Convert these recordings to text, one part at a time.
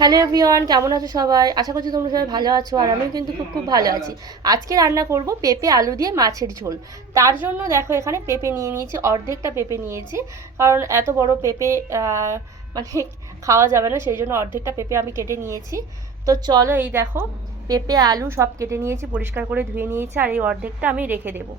Hello everyone, কেমন আছো সবাই? আশা করছি তোমরা সবাই ভালো আছো। আর আমি কিন্তু খুব খুব ভালো আছি। আজকে রান্না করব পেঁপে আলু দিয়ে মাছের ঝোল। তার জন্য দেখো এখানে পেঁপে নিয়ে নিয়েছি, অর্ধেকটা পেঁপে নিয়েছি। কারণ এত বড় পেঁপে মানে খাওয়া যাবে না, সেই জন্য অর্ধেকটা পেঁপে আমি কেটে নিয়েছি। তো চলো, এই দেখো পেঁপে আলু সব কেটে নিয়েছি, পরিষ্কার করে ধুয়ে নিয়েছি। আর এই অর্ধেকটা আমি রেখে দেবো।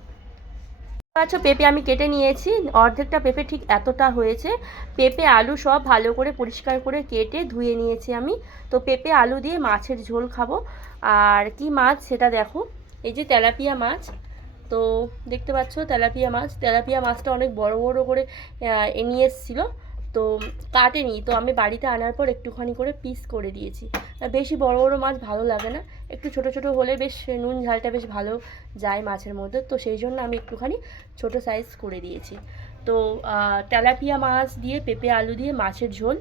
আচ্ছা, পেঁপে আমি কেটে নিয়েছি, অর্ধেকটা পেঁপে ঠিক এতটা হয়েছে। পেঁপে আলু সব ভালো করে পরিষ্কার করে কেটে ধুয়ে নিয়েছি আমি। তো পেঁপে আলু দিয়ে মাছের ঝোল খাবো। আর কি মাছ সেটা দেখো, এই যে তেলাপিয়া মাছ। তো দেখতে পাচ্ছ তেলাপিয়া মাছ, তেলাপিয়া মাছটা অনেক বড় বড় করে নিয়ে এসেছিলো। তো কাটেনি, তো আমি বাড়িতে আনার পর একটুখানি করে পিস করে দিয়েছি। বেশি বড় বড় মাছ ভালো লাগে না, একটু ছোট ছোট হলে বেশ নুন ঝালটা বেশ ভালো যায় মাছের মধ্যে। তো সেই জন্য আমি একটুখানি ছোট সাইজ করে দিয়েছি। তো তেলাপিয়া মাছ দিয়ে পেঁপে আলু দিয়ে মাছের ঝোল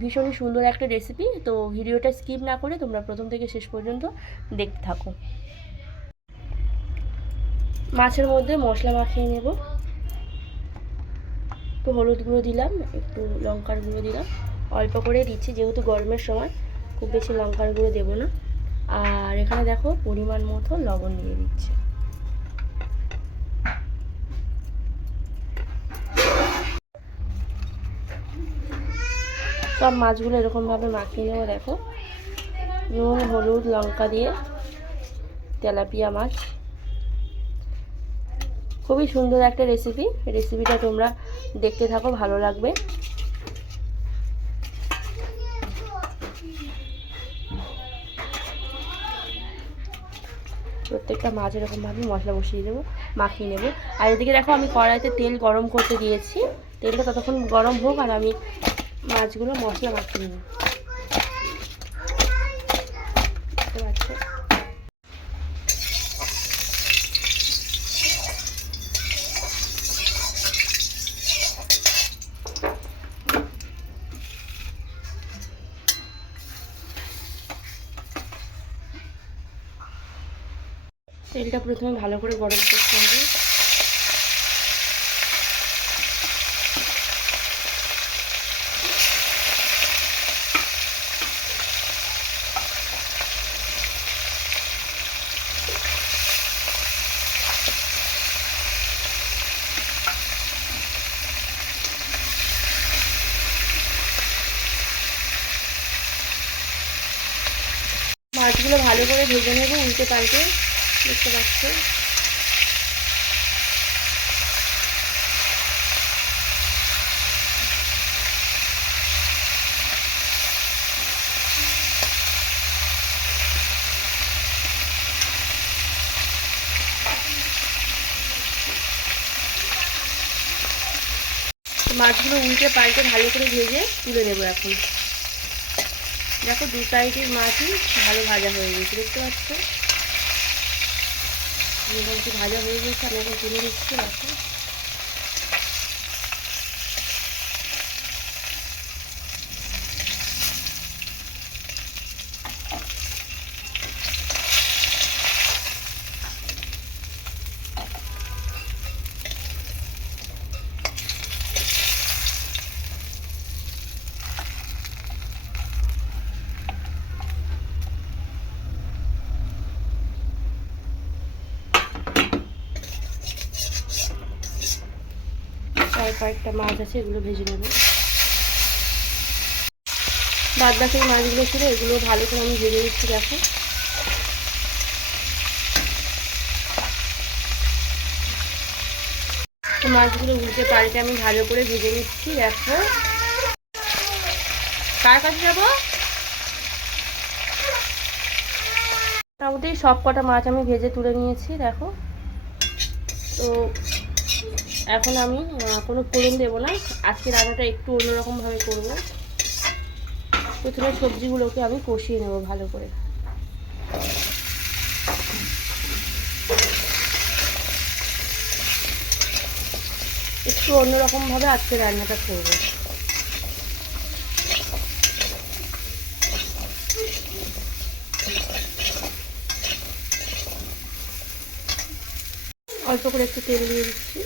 ভীষণই সুন্দর একটা রেসিপি। তো ভিডিওটা স্কিপ না করে তোমরা প্রথম থেকে শেষ পর্যন্ত দেখতে থাকো। মাছের মধ্যে মশলা মাখিয়ে নেব। একটু হলুদ গুঁড়ো দিলাম, একটু লঙ্কার গুঁড়ো দিলাম, অল্প করে দিচ্ছি যেহেতু গরমের সময়, খুব বেশি লঙ্কার গুঁড়ো দেবো না। আর এখানে দেখো পরিমাণ মতো লবণ দিয়ে দিচ্ছি। সব মাছগুলো এরকমভাবে মাখিয়ে নেবো। দেখো নুন হলুদ লঙ্কা দিয়ে তেলাপিয়া মাছ, খুবই সুন্দর একটা রেসিপিটা তোমরা দেখতে থাকো, ভালো লাগবে। প্রত্যেকটা মাছ এরকমভাবে মশলা বসিয়ে দেবো, মাখিয়ে নেব। আর এদিকে দেখো আমি কড়াইতে তেল গরম করতে দিয়েছি, তেলটা ততক্ষণ গরম হোক আর আমি মাছগুলো মশলা মাখিয়ে নিই। বুঝতে পারছো? তেলটা প্রথমে ভালো করে গরম করতে হবে। মাছগুলো ভালো করে ভেজে নেব উল্টে পাল্টে, দেখতে পাচ্ছ। মাছগুলো উল্টে পাল্টে ভালো করে ভেজে তুলে নেবো এখন। দেখো দু সাইডের মাছই ভালো ভাজা হয়ে গেছে, দেখতে পাচ্ছ। মোটামুটি ভাজা হয়ে গেছে, আমি এখন তুলে দিচ্ছি। দেখো আর কয়েকটা মাছ আছে, এগুলো ভেজে নেব। বাদ বাকি মাছগুলো ছিল, এগুলো ভালো করে আমি ভেজে দিচ্ছি। দেখো মাছগুলো উল্টে পাল্টে আমি ভালো করে ভেজে নিচ্ছি। দেখো কার কাছে যাবো, মোটামুটি সব কটা মাছ আমি ভেজে তুলে নিয়েছি। দেখো তো এখন আমি কোনো ফোড়ন দেবো না, আজকে রান্নাটা একটু অন্যরকমভাবে করবো। প্রথমে সবজিগুলোকে আমি কষিয়ে নেব ভালো করে। একটু অন্যরকমভাবে আজকে রান্নাটা করবো। অল্প করে একটু তেল দিয়ে দিচ্ছি।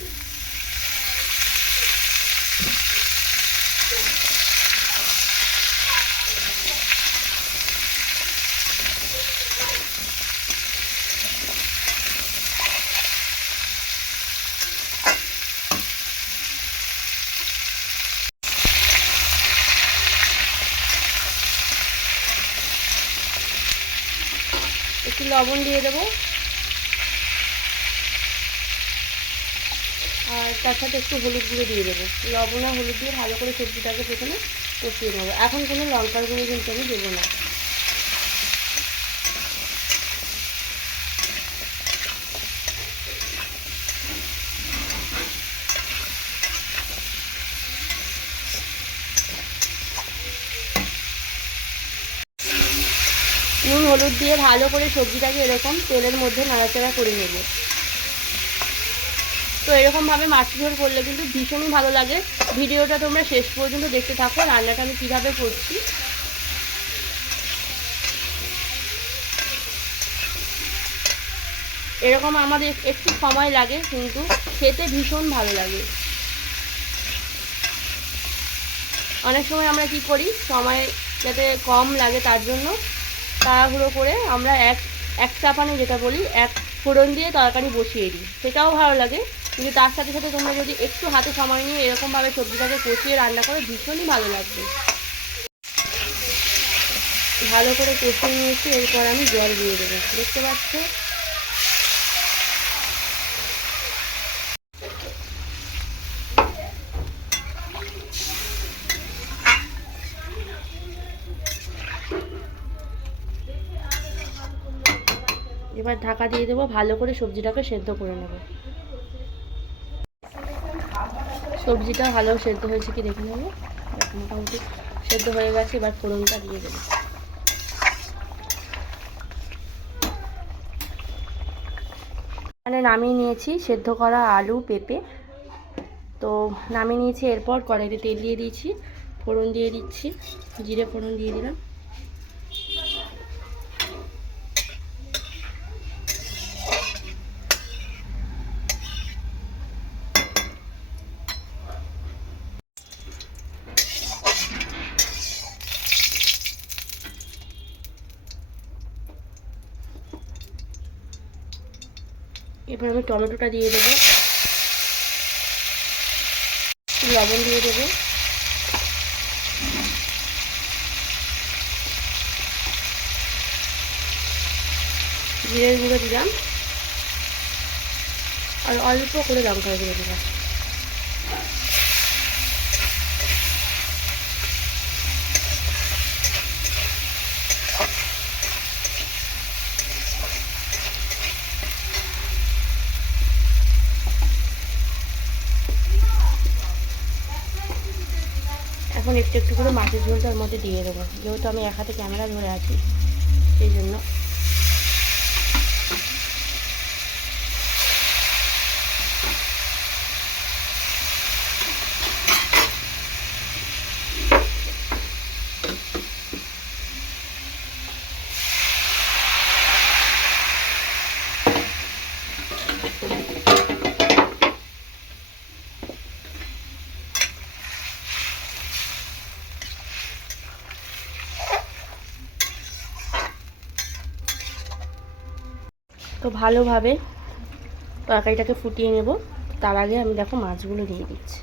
একটু লবণ দিয়ে দেবো, আর তার সাথে একটু হলুদ গুঁড়ো দিয়ে দেবো। লবণ আর হলুদ দিয়ে ভালো করে সবজিটাকে প্রথমে কষিয়ে নেবো। এখন কোনো লঙ্কার গুঁড়ো কিন্তু আমি দেবো না। নুন হলুদ দিয়ে ভালো করে সবজিটাকে এরকম তেলের মধ্যে নাড়াচাড়া করে নেব। তো এরকমভাবে মাছের ঝোল করলে কিন্তু ভীষণই ভালো লাগে। ভিডিওটা তোমরা শেষ পর্যন্ত দেখতে থাকো, রান্নাটা আমি কীভাবে করছি। এরকম আমাদের একটু সময় লাগে, কিন্তু খেতে ভীষণ ভালো লাগে। অনেক সময় আমরা কি করি, সময় যাতে কম লাগে তার জন্য তাড়াহুড়ো করে আমরা এক চাপানে যেটা বলি এক ফোড়ন দিয়ে তরকারি বসিয়ে দিই, সেটাও ভালো লাগে। কিন্তু তার সাথে সাথে তোমরা যদি একটু হাতে সময় নিয়ে এরকমভাবে সবজিটাকে কষিয়ে রান্না করো, ভীষণই ভালো লাগবে। ভালো করে কষিয়ে নিয়েছি, এরপর আমি জল দিয়ে দেবো। দেখতে পাচ্ছ এবার ঢাকা দিয়ে দেবো, ভালো করে সবজিটাকে সেদ্ধ করে নেব। সবজিটা ভালো সেদ্ধ হয়েছে কি দেখে নেবো। মোটামুটি সেদ্ধ হয়ে গেছে, এবার ফোড়নটা দিয়ে দেবো। মানে নামিয়ে নিয়েছি সেদ্ধ করা আলু পেঁপে, তো নামিয়ে নিয়েছি। এরপর কড়াইতে তেল দিয়ে দিয়েছি, ফোড়ন দিয়ে দিচ্ছি, জিরে ফোড়ন দিয়ে দিলাম। এবার আমি টমেটোটা দিয়ে দেবো, লবণ দিয়ে দেবো, জিরের গুঁড়ো দিলাম, আর অল্প করে লঙ্কার গুঁড়ো দিলাম। এখন একটু একটু করে মাছের ঝোলটার মধ্যে দিয়ে দেবো, যেহেতু আমি এক হাতে ক্যামেরা ধরে আছি সেই জন্য। তো ভালোভাবে তরকারিটাকে ফুটিয়ে নেব। তার আগে আমি দেখো মাছগুলো দিয়ে দিচ্ছি।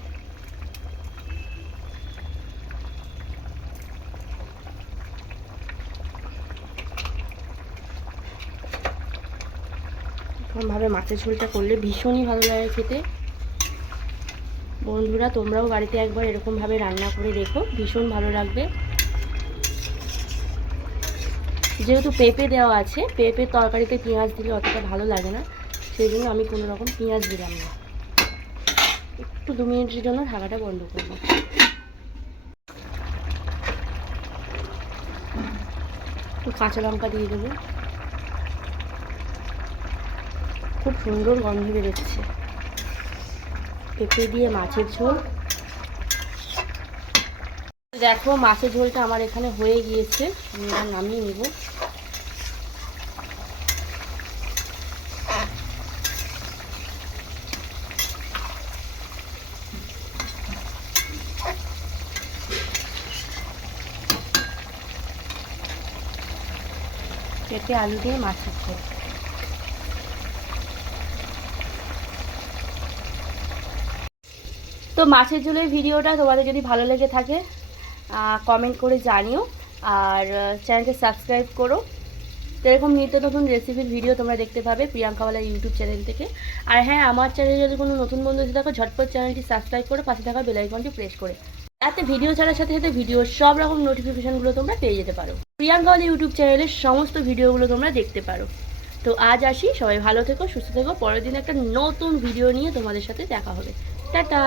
এরকমভাবে মাছের ঝোলটা করলে ভীষণই ভালো লাগে খেতে। বন্ধুরা তোমরাও বাড়িতে একবার এরকমভাবে রান্না করে দেখো, ভীষণ ভালো লাগবে। যেহেতু পেঁপে দেওয়া আছে, পেঁপের তরকারিতে পেঁয়াজ দিলে অতটা ভালো লাগে না, সেই জন্য আমি কোনো রকম পেঁয়াজ দিলাম না। একটু 2 মিনিটের জন্য ঢাকাটা বন্ধ করব। একটু কাঁচা লঙ্কা দিয়ে দেবো। খুব সুন্দর গন্ধ বেরোচ্ছে। পেঁপে দিয়ে মাছের ঝোল। দেখো মাছের ঝোলটা আমার এখানে হয়ে গিয়েছে, আমি এবার নামিয়ে নেব। পেঁপে আলু দিয়ে মাছের ঝোল। তো মাছের ঝোলের ভিডিওটা তোমাদের যদি ভালো লেগে থাকে কমেন্ট করে জানিও, আর চ্যানেলটা সাবস্ক্রাইব করো। তো এরকম নিত্য নতুন রেসিপির ভিডিও তোমরা দেখতে পাবে প্রিয়াঙ্কাওয়ালা ইউটিউব চ্যানেল থেকে। আর হ্যাঁ, আমার চ্যানেলে যদি কোনো নতুন বন্ধু এসে থাকো, ঝটপট চ্যানেলটি সাবস্ক্রাইব করে পাশে থাকা বেল আইকনটি প্রেস করে, তাতে ভিডিও ছাড়ার সাথে সাথে ভিডিওর সব রকম নোটিফিকেশনগুলো তোমরা পেয়ে যেতে পারো। প্রিয়াঙ্কাওয়ালা ইউটিউব চ্যানেলের সমস্ত ভিডিওগুলো তোমরা দেখতে পারো। তো আজ আসি, সবাই ভালো থেকো, সুস্থ থেকো। পরের দিন একটা নতুন ভিডিও নিয়ে তোমাদের সাথে দেখা হবে। টাটা।